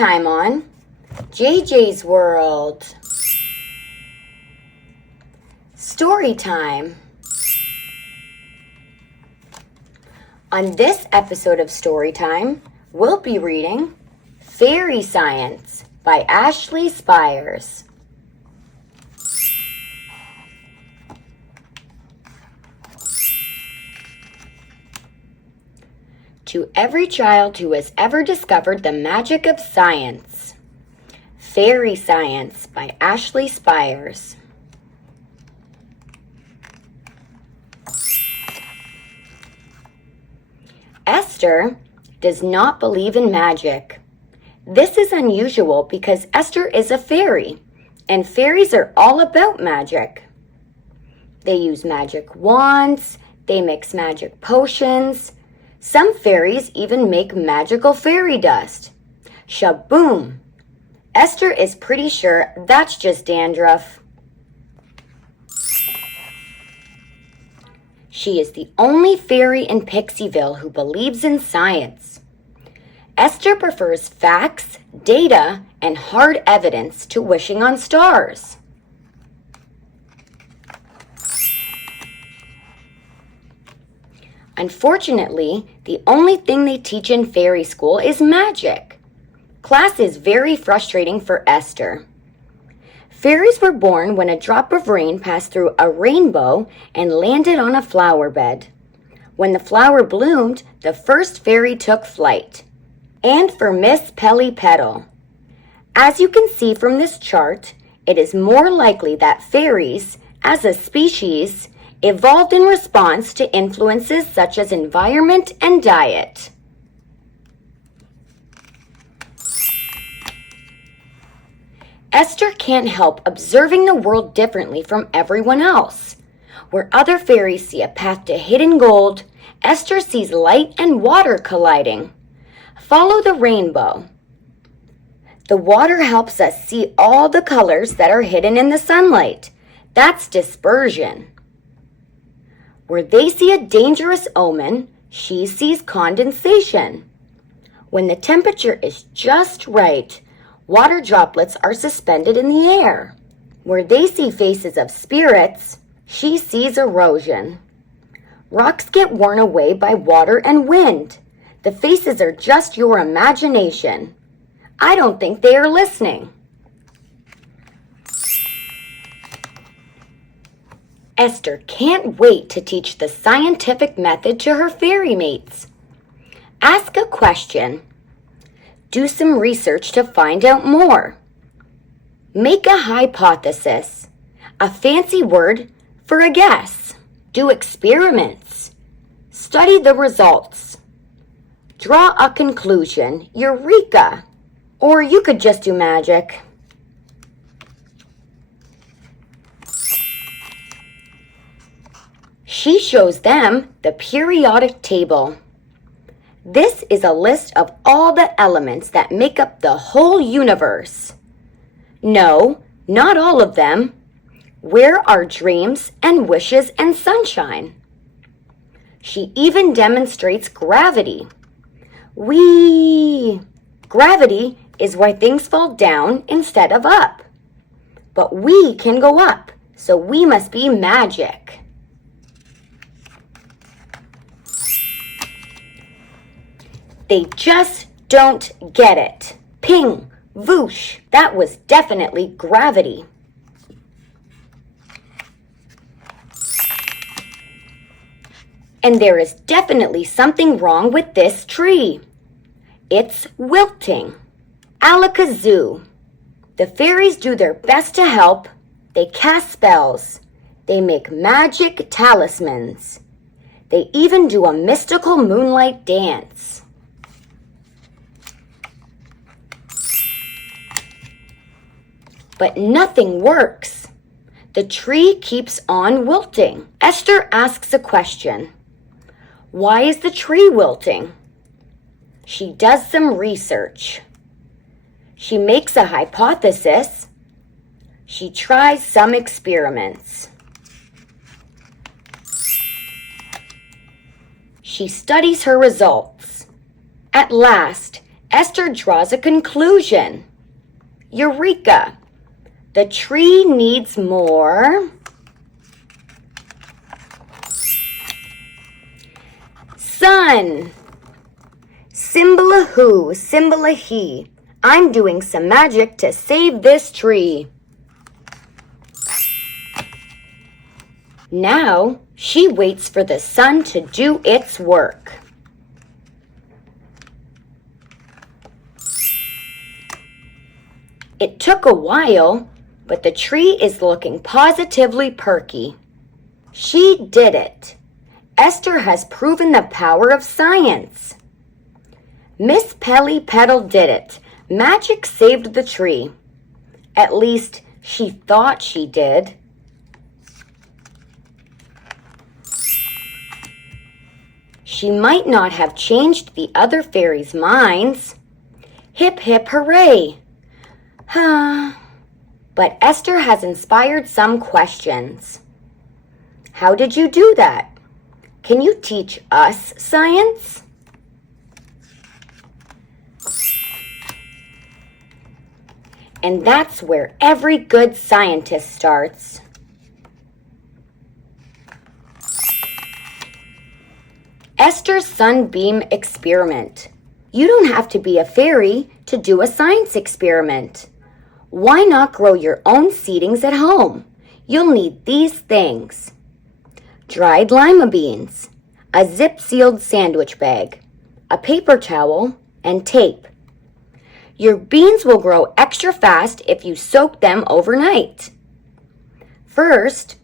Bedtime on JJs World. Storytime. On this episode of Storytime, we'll be reading Fairy Science by Ashley Spires. To every child who has ever discovered the magic of science. Fairy Science by Ashley Spires. Esther does not believe in magic. This is unusual because Esther is a fairy, and fairies are all about magic. They use magic wands, they mix magic potions. Some fairies even make magical fairy dust. Shaboom! Esther is pretty sure that's just dandruff. She is the only fairy in Pixieville who believes in science. Esther prefers facts, data, and hard evidence to wishing on stars. Unfortunately, the only thing they teach in fairy school is magic. Class is very frustrating for Esther. Fairies were born when a drop of rain passed through a rainbow and landed on a flower bed. When the flower bloomed, the first fairy took flight. And for Miss Pelly Petal. As you can see from this chart, it is more likely that fairies, as a species, evolved in response to influences such as environment and diet. Esther can't help observing the world differently from everyone else. Where other fairies see a path to hidden gold, Esther sees light and water colliding. Follow the rainbow. The water helps us see all the colors that are hidden in the sunlight. That's dispersion. Where they see a dangerous omen, she sees condensation. When the temperature is just right, water droplets are suspended in the air. Where they see faces of spirits, she sees erosion. Rocks get worn away by water and wind. The faces are just your imagination. I don't think they are listening. Esther can't wait to teach the scientific method to her fairy mates. Ask a question. Do some research to find out more. Make a hypothesis, a fancy word for a guess. Do experiments. Study the results. Draw a conclusion, eureka! Or you could just do magic. She shows them the periodic table. This is a list of all the elements that make up the whole universe. No, not all of them. Where are dreams and wishes and sunshine? She even demonstrates gravity. Gravity is why things fall down instead of up. But we can go up, so we must be magic. They just don't get it. Ping, whoosh, that was definitely gravity. And there is definitely something wrong with this tree. It's wilting. Alakazoo. The fairies do their best to help. They cast spells. They make magic talismans. They even do a mystical moonlight dance. But nothing works. The tree keeps on wilting. Esther asks a question. Why is the tree wilting? She does some research. She makes a hypothesis. She tries some experiments. She studies her results. At last, Esther draws a conclusion. Eureka! The tree needs more sun. Symbol who, symbol he. I'm doing some magic to save this tree. Now she waits for the sun to do its work. It took a while, but the tree is looking positively perky. She did it. Esther has proven the power of science. Miss Pelly Petal did it. Magic saved the tree. At least she thought she did. She might not have changed the other fairies' minds. Hip hip hooray! But Esther has inspired some questions. How did you do that? Can you teach us science? And that's where every good scientist starts. Esther's Sunbeam Experiment. You don't have to be a fairy to do a science experiment. Why not grow your own seedlings at home? You'll need these things: dried lima beans, a zip-sealed sandwich bag, a paper towel, and tape. Your beans will grow extra fast if you soak them overnight. First,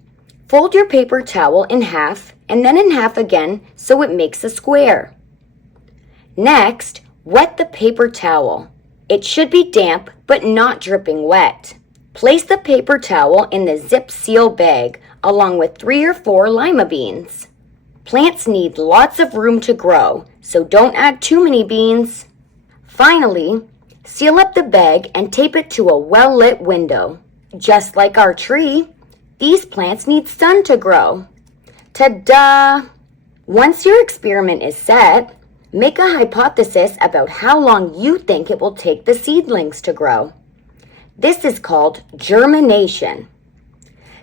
fold your paper towel in half and then in half again so it makes a square. Next, wet the paper towel. It should be damp but not dripping wet. Place the paper towel in the zip seal bag along with 3 or 4 lima beans. Plants need lots of room to grow, so don't add too many beans. Finally, seal up the bag and tape it to a well-lit window. Just like our tree, these plants need sun to grow. Ta-da! Once your experiment is set, make a hypothesis about how long you think it will take the seedlings to grow. This is called germination.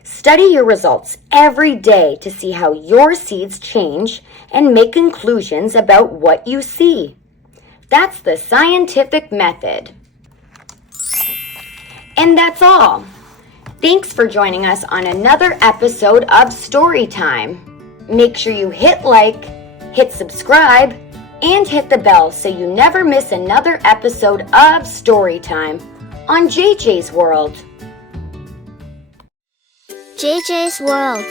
Study your results every day to see how your seeds change and make conclusions about what you see. That's the scientific method. And that's all. Thanks for joining us on another episode of Storytime. Make sure you hit like, hit subscribe, and hit the bell so you never miss another episode of Storytime on JJs World. JJs World.